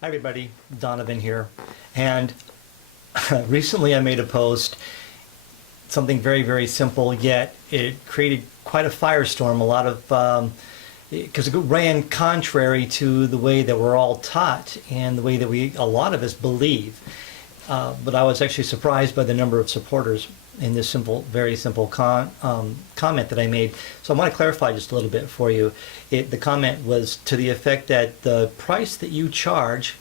Hi everybody, Donovan here. And recently I made a post, something very, very simple, yet it created quite a firestorm, a lot of, because it ran contrary to the way that we're all taught and the way that a lot of us believe. But I was actually surprised by the number of supporters in this simple, very simple comment that I made. So I want to clarify just a little bit for you. The comment was to the effect that the price that you charge,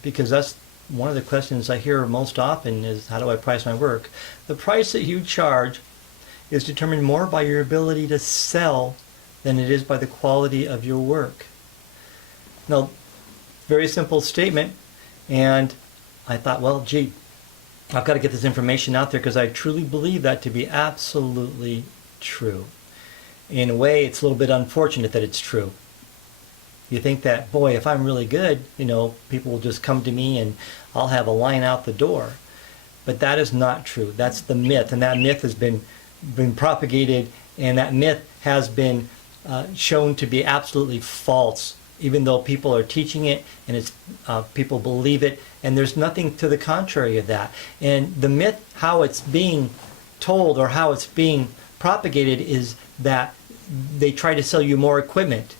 because that's one of the questions I hear most often is, how do I price my work? The price that you charge is determined more by your ability to sell than it is by the quality of your work. Now, very simple statement, and I thought, well, gee, I've got to get this information out there because I truly believe that to be absolutely true. In a way, it's a little bit unfortunate that it's true. You think that, boy, if I'm really good, people will just come to me and I'll have a line out the door. But that is not true. That's the myth, and that myth has been propagated, and that myth has been shown to be absolutely false, even though people are teaching it and it's people believe it, and there's nothing to the contrary of that. And the myth, how it's being told or how it's being propagated, is that they try to sell you more equipment.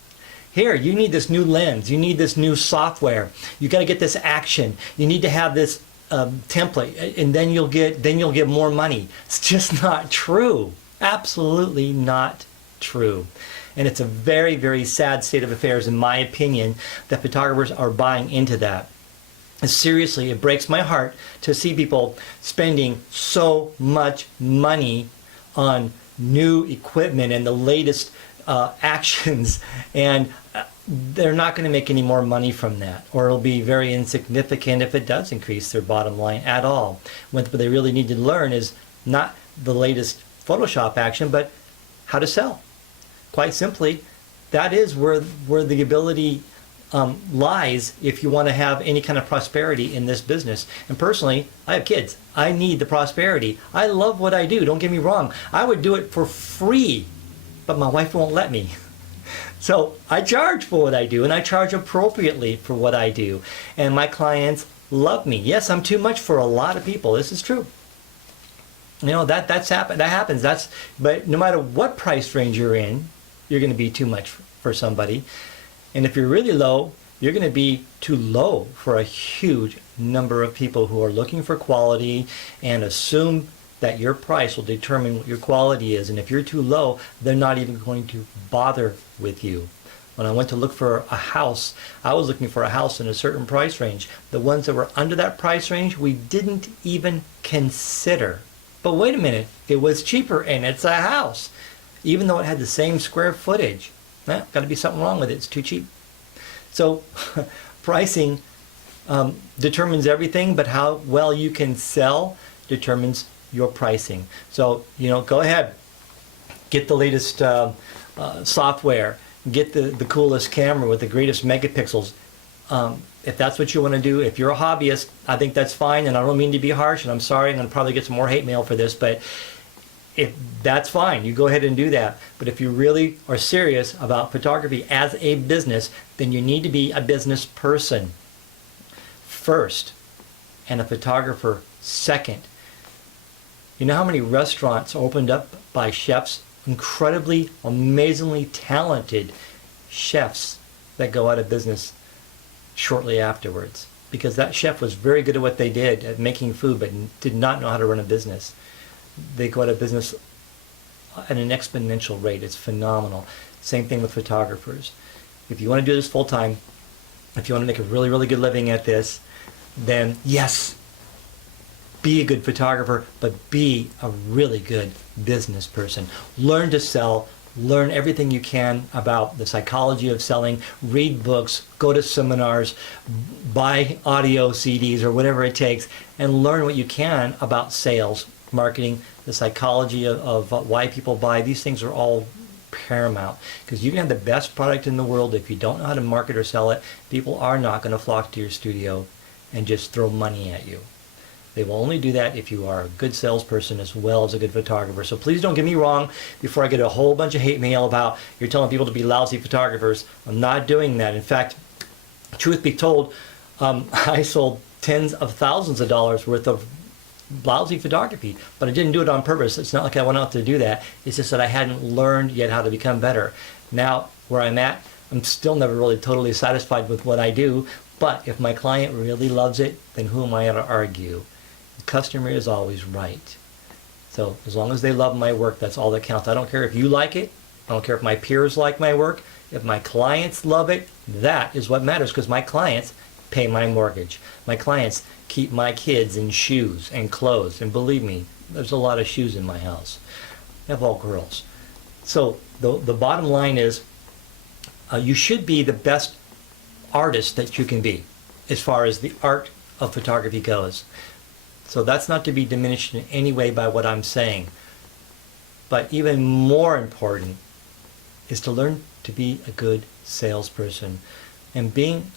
Here, you need this new lens, you need this new software, you got to get this action, you need to have this template, and then you'll get more money. It's just not true. Absolutely not true. And it's a very, very sad state of affairs, in my opinion, that photographers are buying into that. And seriously, it breaks my heart to see people spending so much money on new equipment and the latest actions, and they're not going to make any more money from that, or it'll be very insignificant if it does increase their bottom line at all. What they really need to learn is not the latest Photoshop action, but how to sell. Quite simply, that is where the ability lies if you want to have any kind of prosperity in this business. And personally, I have kids. I need the prosperity. I love what I do. Don't get me wrong. I would do it for free, but my wife won't let me. So I charge for what I do, and I charge appropriately for what I do. And my clients love me. Yes, I'm too much for a lot of people. This is true. That happens. But no matter what price range you're in, you're going to be too much for somebody. And if you're really low, you're going to be too low for a huge number of people who are looking for quality and assume that your price will determine what your quality is. And if you're too low, they're not even going to bother with you. When I went to look for a house, I was looking for a house in a certain price range. The ones that were under that price range, we didn't even consider. But wait a minute, it was cheaper and it's a house, even though it had the same square footage. Got to be something wrong with it. It's too cheap. So pricing determines everything, but how well you can sell determines your pricing. So, go ahead, get the latest software, get the coolest camera with the greatest megapixels. If that's what you want to do, if you're a hobbyist, I think that's fine, and I don't mean to be harsh, and I'm sorry, I'm going to probably get some more hate mail for this, but if that's fine, you go ahead and do that. But if you really are serious about photography as a business, then you need to be a business person first and a photographer second. You know how many restaurants opened up by chefs, incredibly, amazingly talented chefs, that go out of business shortly afterwards? Because that chef was very good at what they did, at making food, but did not know how to run a business. They go out of business at an exponential rate. It's phenomenal. Same thing with photographers. If you want to do this full time, if you want to make a really, really good living at this, then yes, be a good photographer, but be a really good business person. Learn to sell. Learn everything you can about the psychology of selling. Read books, go to seminars, buy audio CDs or whatever it takes, and learn what you can about sales, marketing, the psychology of why people buy. These things are all paramount, because you can have the best product in the world. If you don't know how to market or sell it, people are not going to flock to your studio and just throw money at you. They will only do that if you are a good salesperson as well as a good photographer. So please don't get me wrong before I get a whole bunch of hate mail about you're telling people to be lousy photographers. I'm not doing that. In fact, truth be told, I sold tens of thousands of dollars worth of lousy photography, but I didn't do it on purpose. It's not like I went out to do that. It's just that I hadn't learned yet how to become better. Now, where I'm at, I'm still never really totally satisfied with what I do, but if my client really loves it, then who am I to argue? The customer is always right. So as long as they love my work, that's all that counts. I don't care if you like it. I don't care if my peers like my work. If my clients love it, that is what matters, because my clients pay my mortgage. My clients keep my kids in shoes and clothes. And believe me, there's a lot of shoes in my house. I have all girls. So the bottom line is you should be the best artist that you can be as far as the art of photography goes. So that's not to be diminished in any way by what I'm saying. But even more important is to learn to be a good salesperson. And being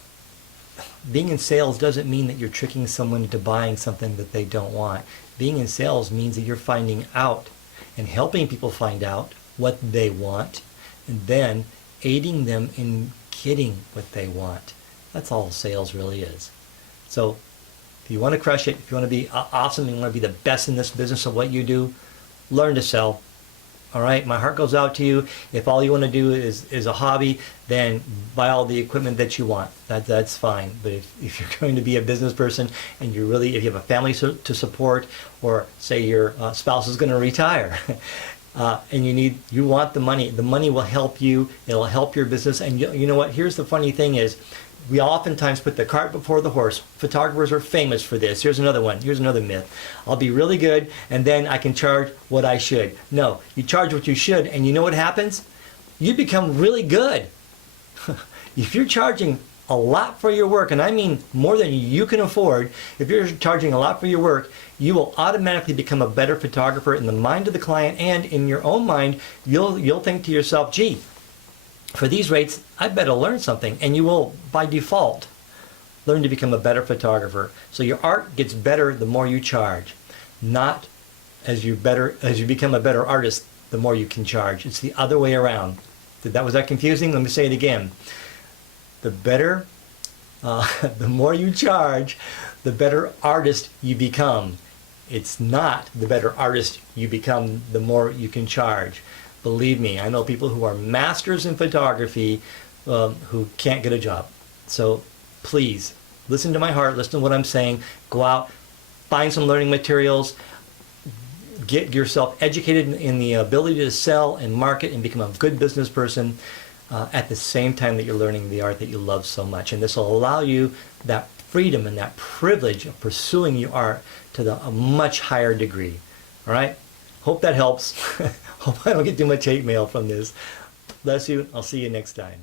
in sales doesn't mean that you're tricking someone into buying something that they don't want. Being in sales means that you're finding out and helping people find out what they want, and then aiding them in getting what they want. That's all sales really is. So if you want to crush it, if you want to be awesome, you want to be the best in this business of what you do, learn to sell. All right, my heart goes out to you. If all you want to do is a hobby, then buy all the equipment that you want. That's fine. But if you're going to be a business person and if you have a family to support, or say your spouse is going to retire, and you want the money will help you. It'll help your business. And you know what? Here's the funny thing is, we oftentimes put the cart before the horse. Photographers are famous for this. Here's another one. Here's another myth. I'll be really good and then I can charge what I should. No, you charge what you should, and you know what happens? You become really good. If you're charging a lot for your work, and I mean more than you can afford, if you're charging a lot for your work, you will automatically become a better photographer in the mind of the client, and in your own mind, you'll think to yourself, gee, for these rates, I better learn something. And you will, by default, learn to become a better photographer. So your art gets better the more you charge, not as you become a better artist, the more you can charge. It's the other way around. Was that confusing? Let me say it again. The more you charge, the better artist you become. It's not the better artist you become, the more you can charge. Believe me, I know people who are masters in photography who can't get a job. So please, listen to my heart, listen to what I'm saying. Go out, find some learning materials, get yourself educated in the ability to sell and market and become a good business person at the same time that you're learning the art that you love so much. And this will allow you that freedom and that privilege of pursuing your art to a much higher degree. All right? Hope that helps. Hope I don't get too much hate mail from this. Bless you. I'll see you next time.